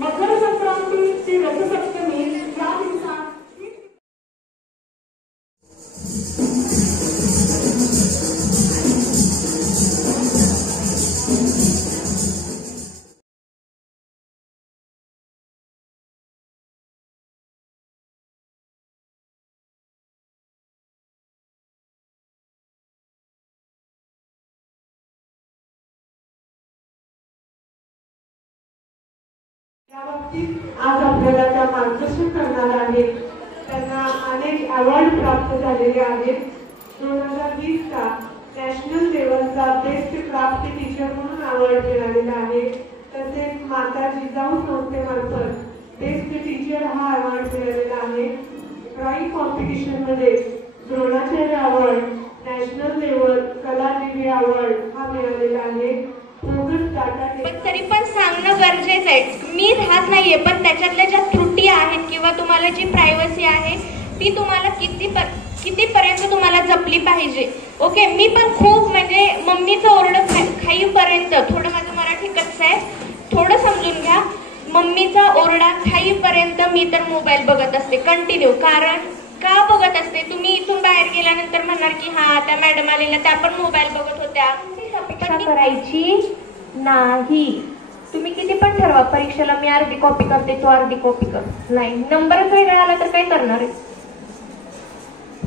मकर संक्रांती ते रथसप्तमी या दिवसात आज आपल्याला त्या मार्गदर्शन करणार आहेत. त्यांना अनेक अवॉर्ड प्राप्त झालेले आहेत. 2020चा नॅशनल लेवलचा बेस्ट क्राफ्ट टीचर म्हणून अवॉर्ड मिळालेला आहे. तसेच माता जिजाऊ संस्थेमार्फत बेस्ट टीचर हा अवॉर्ड मिळालेला आहे. ड्रॉइंग कॉम्पिटिशन मध्ये Dronacharya award, national level Kaladevi award हा मिळालेला आहे. पण तरी पण सांगणं गरजेचं आहे. मी राहत नाहीये, पण त्याच्यातल्या ज्या त्रुटी आहेत किंवा तुम्हाला जी प्रायव्हसी आहे ती तुम्हाला कितीपर्यंत तुम्हाला जपली पाहिजे. ओके, मी पण खूप म्हणजे मम्मीचं ओरडत खाईपर्यंत, थोडं माझं मराठी कच्चं आहे, थोडं समजून घ्या. मम्मीचा ओरडा खाईपर्यंत मी तर मोबाईल बघत असते कंटिन्यू. कारण का बघत असते? तुम्ही इथून बाहेर गेल्यानंतर म्हणणार की हा त्या मॅडम आलेल्या त्या पण मोबाईल बघत होत्या. अपेक्षा करायची नाही. तुम्ही किती पण ठरवा, परीक्षेला मी अर्धी कॉपी करते, तू अर्धी कॉपी कर, नाही. नंबरच वेगळा आला तर काय करणार आहे?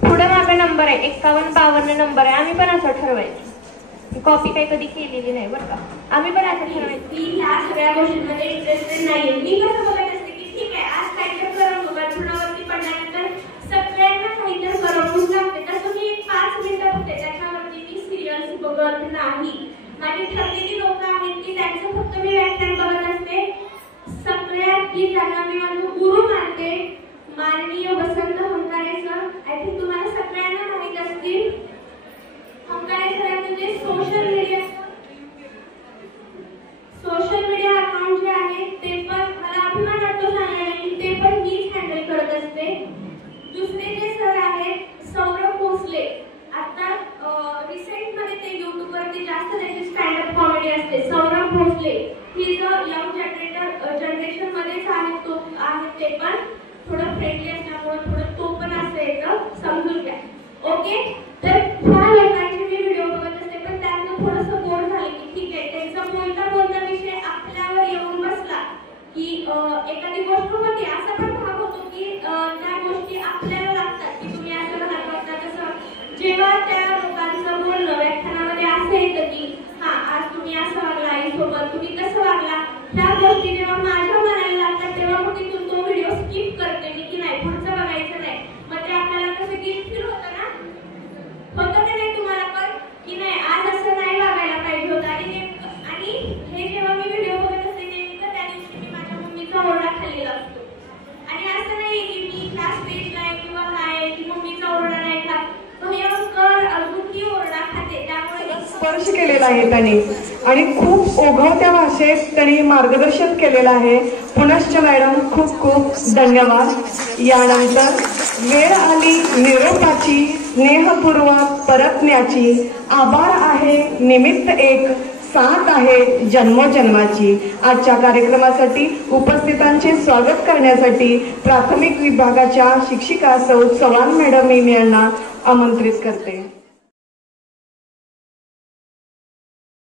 पुढे मागे नंबर आहे, 51 52 नंबर आहे. आम्ही पण असं ठरवायचं. कॉपी काही कधी केलेली नाही बरं का. आम्ही पण असं ठरवायचं की ह्या सगळ्या गोष्टींमध्ये इंटरेस्टेड नाहीये. मी कसं बघत असते की ठीक आहे, आज काहीतरी करमणूक आहे, थोडावरती पडल्यानंतर सगळ्यांना काहीतरी करमणूक लागते. तसं मी 5 मिनिटं होते, त्याच्यावरती मी सिरियल्स बघत नाही. माझी ठरलेली लोक आहेत की त्यांचं फक्त मी व्याख्यान बघत असते. सगळ्यात की ज्यांना मी माझं गुरु मानते, माननीय वसंत हंकारे सर. आय थिंक तुम्हाला सगळ्यांना माहित असतील. हंकारे सरांचे सोशल मीडिया अकाउंट जे आहे ते पण मला अभिमान वाटतो सांगायला की ते पण मीच हँडल करत असते. दुसरे जे सर आहेत सौरभ भोसले, आता रिसेंट मध्ये ते YouTube वरती जास्त त्याची स्टँडअप कॉमेडी असते. सौरभ भोसले ही जो यंग जनरेशन मध्येच आहे, तो आहे ते पण थोडं फ्रेंडली असल्यामुळे थोडं तो पण असं येतं, समजून घ्या. ओके, तर ह्या लोकांचे मी व्हिडिओ बघत असते, पण त्यातनं थोडंसं बोर झाले की ठीक आहे, त्यांचा बोलता विषय आपल्यावर येऊन बसला की एखादी गोष्ट होती. असा पण भाग होतो की त्या गोष्टी आपल्याला लागतात की तुम्ही असं घालत होता तसं. जेव्हा त्या लोकांचं बोलणं व्याख्यानामध्ये असं येतं की हा आज तुम्ही असं वागला, आईसोबत तुम्ही कसं वागला, ह्या गोष्टी जेव्हा माझ्या मनाला लागतात तेव्हा मग तिथून तो व्हिडिओ स्किप करते मी की नाही पुढचं बघायचं नाही. मग ते आपल्याला कसं गिल्ट फील होतं ना, होतं का नाही तुम्हाला पण की नाही आज असं नाही वागायला पाहिजे होतं. आणि हे जेव्हा मी व्हिडिओ बघत असते नेमकं त्या दिवशी मी माझ्या मम्मीचा ओरडा खाल्लेला असतो. आणि असं नाही की मी क्लास स्टेजला आहे किंवा काय की मम्मीचा ओरडा नाही खात, भयंकर अजूनही ओरडा खाते. त्यामुळे स्पर्श केलेला आहे त्यांनी आणि खूप ओघवत्या भाषेत त्यांनी मार्गदर्शन केलेलं आहे. पुनश्च मॅडम खूप खूप धन्यवाद. यानंतर वेळ आली निरोपाची, स्नेहपूर्वक परतण्याची, आभार आहे निमित्त एक साथ आहे जन्मोजन्माची। आजच्या कार्यक्रमासाठी उपस्थितांचे स्वागत करण्यासाठी प्राथमिक विभागाच्या शिक्षिका सौ चव्हाण मॅडम यांना आमंत्रित करते।